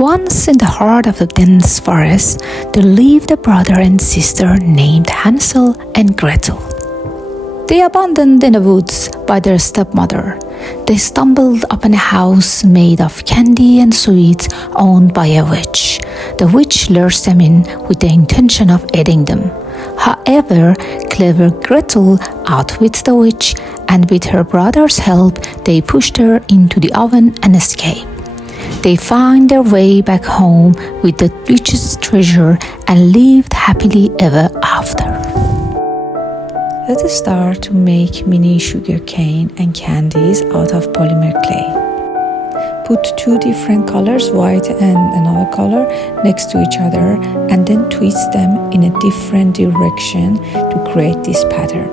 Once in the heart of a dense forest, there lived a brother and sister named Hansel and Gretel. They abandoned in the woods by their stepmother. They stumbled upon a house made of candy and sweets owned by a witch. The witch lures them in with the intention of eating them. However, clever Gretel outwits the witch, and with her brother's help, they pushed her into the oven and escape. They find their way back home with the witch's treasure and lived happily ever after. Let us start to make mini sugar cane and candies out of polymer clay. Put two different colors, white and another color, next to each other, and then twist them in a different direction to create this pattern.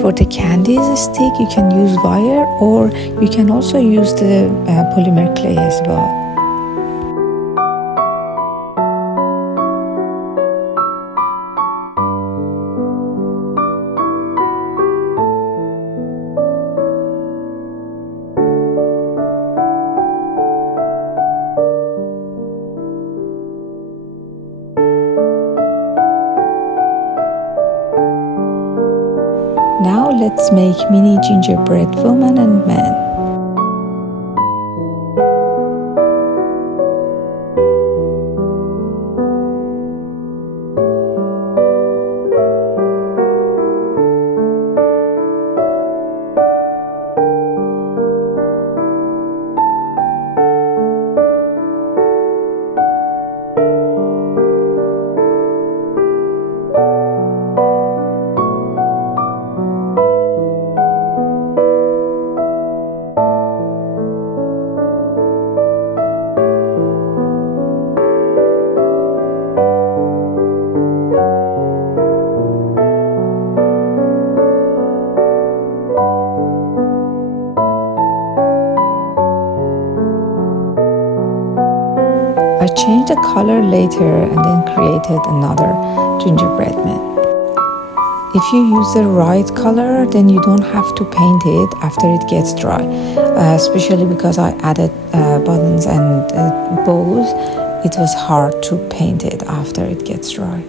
For the candies stick, you can use wire, or you can also use the polymer clay as well. Now let's make mini gingerbread woman and man. I changed the color later and then created another gingerbread man. If you use the right color, then you don't have to paint it after it gets dry. Especially because I added buttons and bows, it was hard to paint it after it gets dry.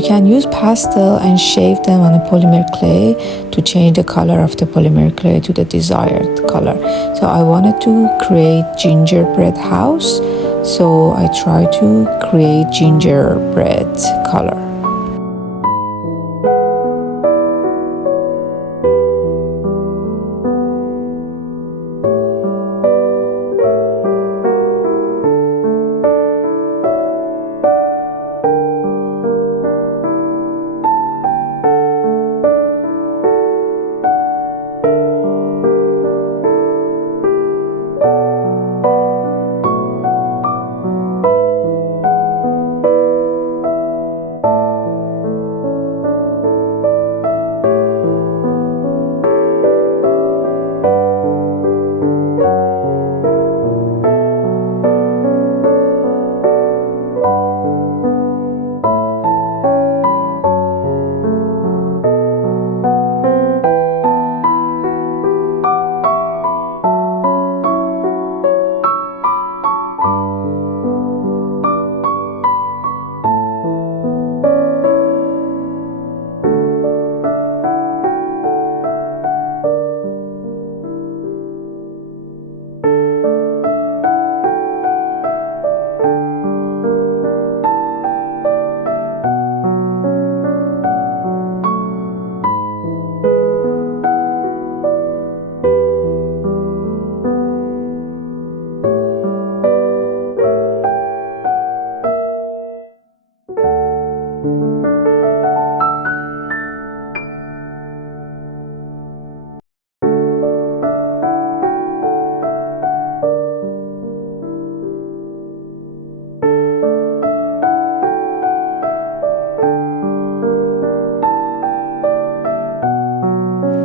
You can use pastel and shave them on a polymer clay to change the color of the polymer clay to the desired color. So I wanted to create gingerbread house, so I tried to create gingerbread color.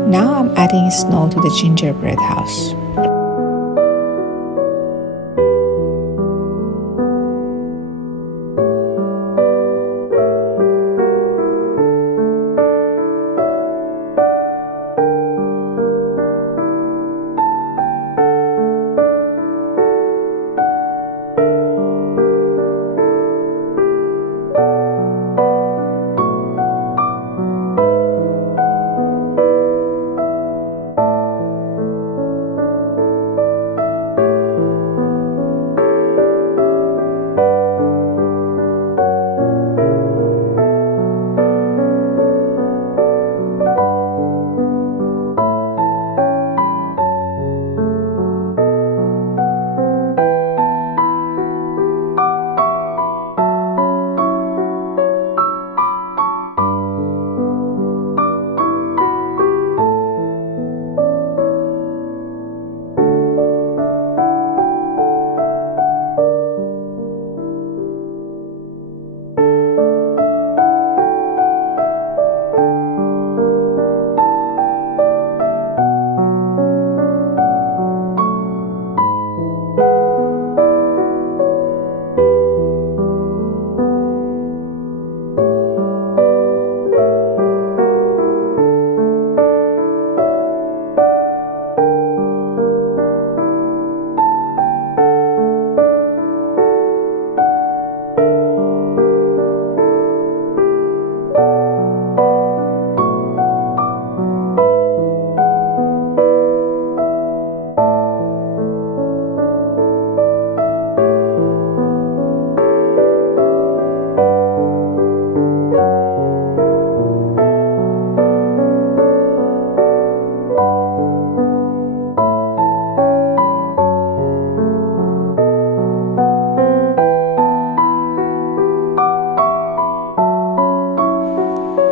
Now I'm adding snow to the gingerbread house.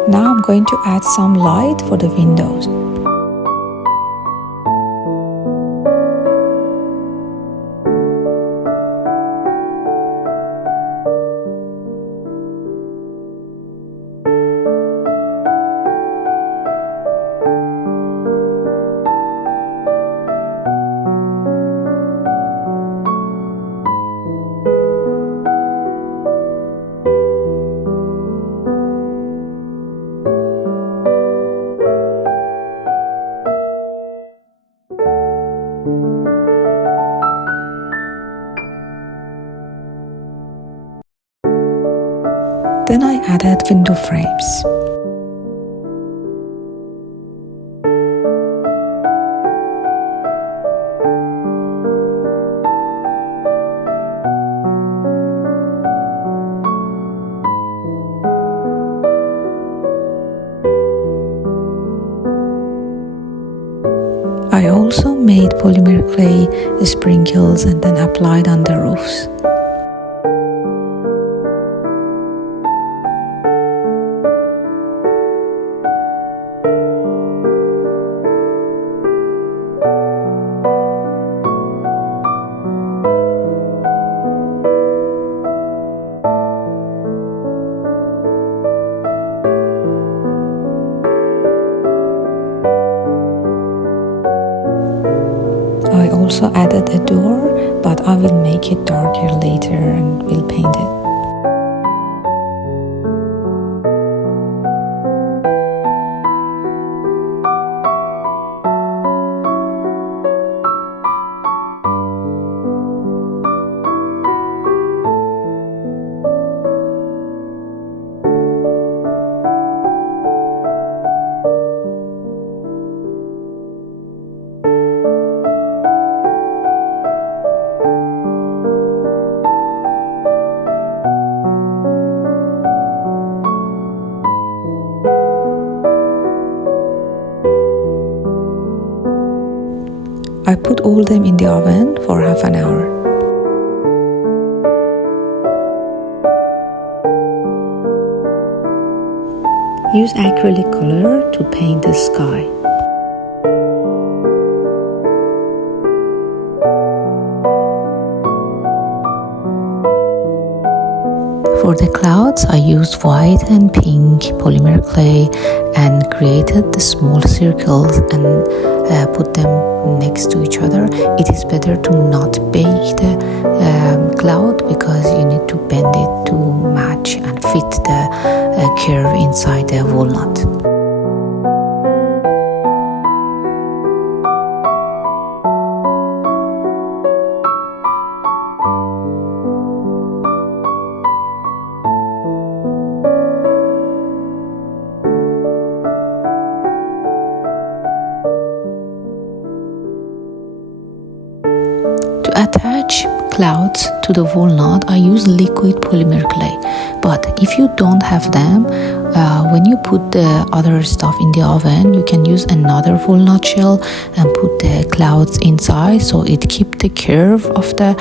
Now I'm going to add some light for the windows. added window frames. I also made polymer clay sprinkles and then applied on the roofs. I also added a door, but I will make it darker later and will paint it. I put all them in the oven for half an hour. Use acrylic color to paint the sky. For the clouds, I used white and pink polymer clay and created the small circles and put them next to each other. It is better to not bake the cloud because you need to bend it to match and fit the curve inside the walnut. To attach clouds to the walnut, I use liquid polymer clay. But if you don't have them, when you put the other stuff in the oven, you can use another walnut shell and put the clouds inside, so it keeps the curve of the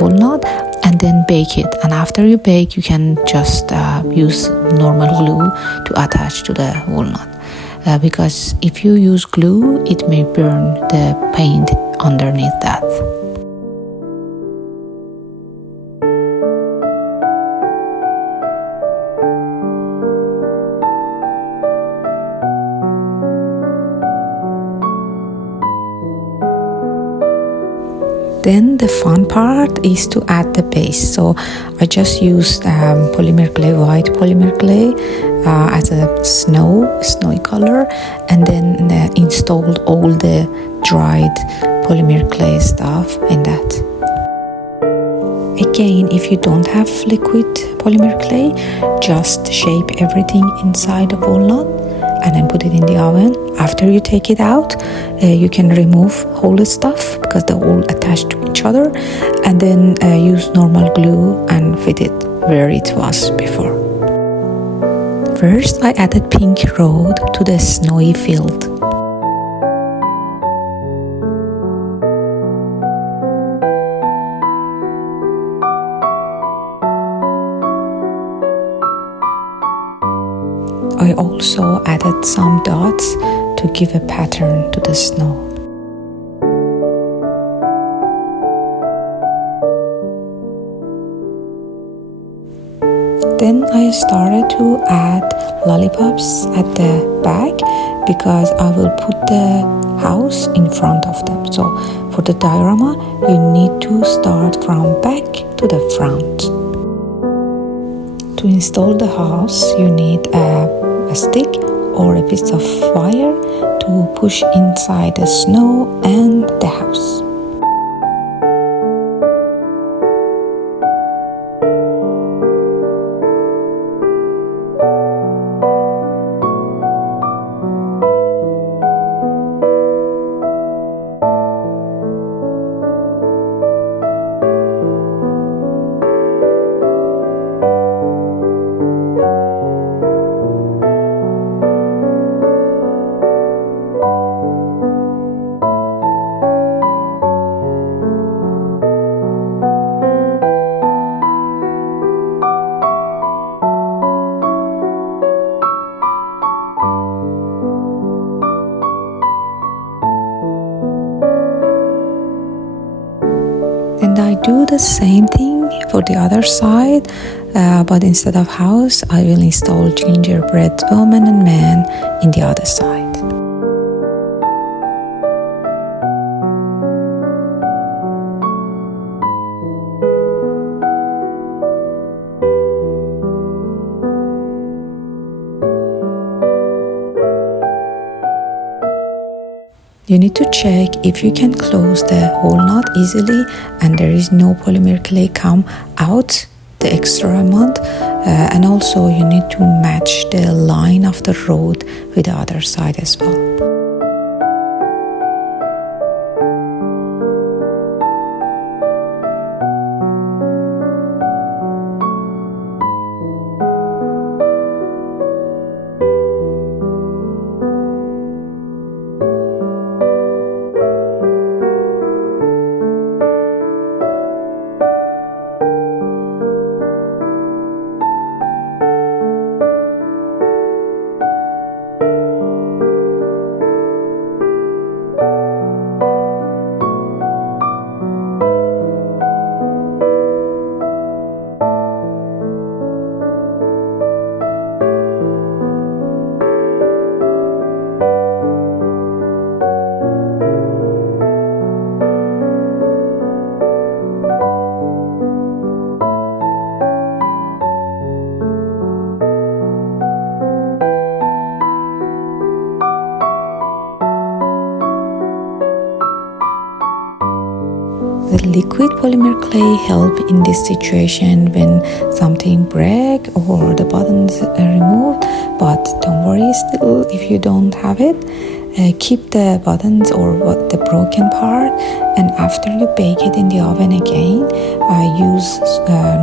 walnut, and then bake it. And after you bake, you can just use normal glue to attach to the walnut. Because if you use glue, it may burn the paint underneath that. Then the fun part is to add the base. So I just used polymer clay, white polymer clay as a snowy color, and then installed all the dried polymer clay stuff in that. Again, if you don't have liquid polymer clay, just shape everything inside the walnut and then put it in the oven. After you take it out, you can remove all the stuff because they're all attached to each other, and then use normal glue and fit it where it was before. First, I added pink road to the snowy field. I also added some dots to give a pattern to the snow. Then I started to add lollipops at the back because I will put the house in front of them. So for the diorama, you need to start from back to the front. To install the house, you need a stick or a piece of wire to push inside the snow and the house. And I do the same thing for the other side, but instead of house, I will install gingerbread woman and man in the other side. You need to check if you can close the walnut easily and there is no polymer clay come out the extra amount, and also you need to match the line of the road with the other side as well. The liquid polymer clay help in this situation when something break or the buttons are removed, but don't worry still if you don't have it. Keep the buttons or the broken part, and after you bake it in the oven again, use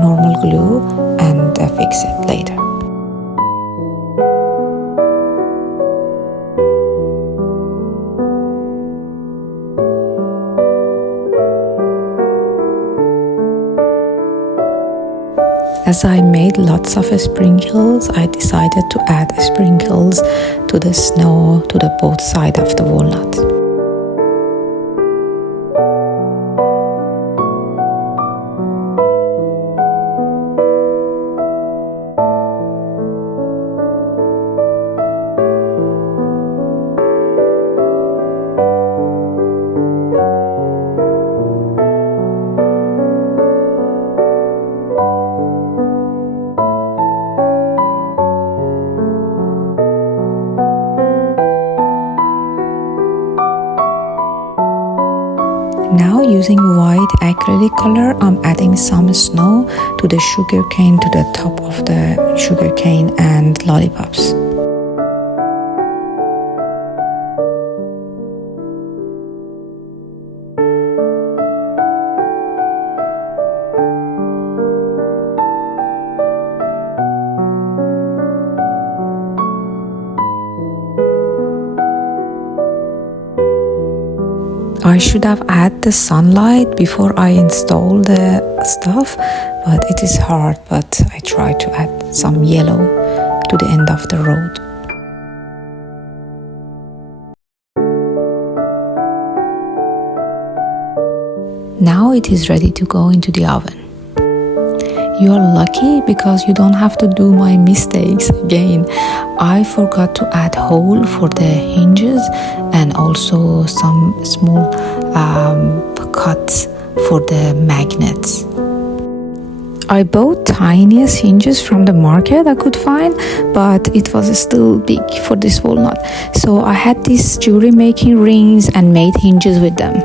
normal glue and fix it later. As I made lots of sprinkles, I decided to add sprinkles to the snow to the both sides of the walnut. Now using white acrylic color, I'm adding some snow to the sugar cane, to the top of the sugar cane and lollipops. I should have added the sunlight before I install the stuff, but it is hard, but I try to add some yellow to the end of the road. Now it is ready to go into the oven. You are lucky because you don't have to do my mistakes again. I forgot to add hole for the hinges and also some small cuts for the magnets. I bought tiniest hinges from the market I could find, but it was still big for this walnut. So I had these jewelry making rings and made hinges with them.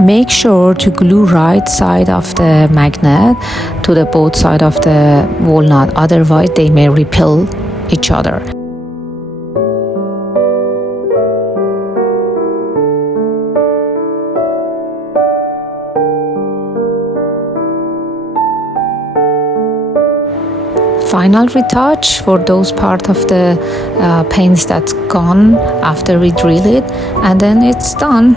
Make sure to glue right side of the magnet to the both side of the walnut, otherwise they may repel each other. Final retouch for those part of the paints that's gone after we drill it, and then it's done.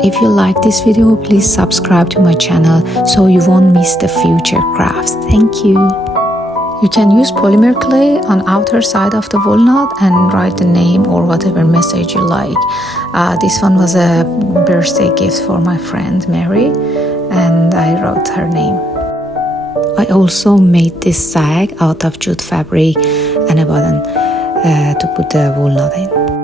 If you like this video, please subscribe to my channel so you won't miss the future crafts. Thank you. You can use polymer clay on outer side of the walnut and write the name or whatever message you like. This one was a birthday gift for my friend Mary, and I wrote her name. I also made this sag out of jute fabric and a button to put the walnut in.